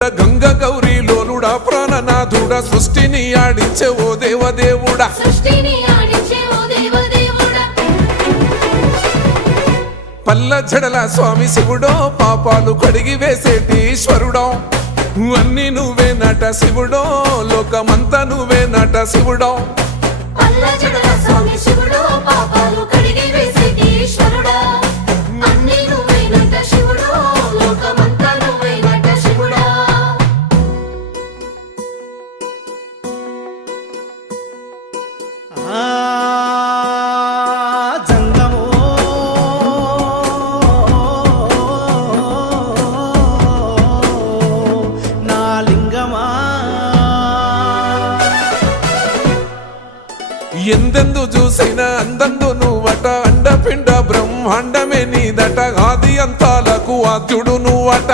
గంగ గౌరీ లోలుడా ప్రాణనాథుడా సృష్టిని ఆడించే ఓ దేవదేవుడా పల్ల జడల స్వామి శివుడో పాపాలు కడిగి వేసేటి ఈశ్వరుడో అన్ని నువ్వే నట శివుడో లోకమంతా నువ్వే నట శివుడో ఎందెందు చూసిన అందందు నువ్వట అండపిండ బ్రహ్మాండమే నీదట ఆది అంతాలకు ఆద్యుడు నువ్వట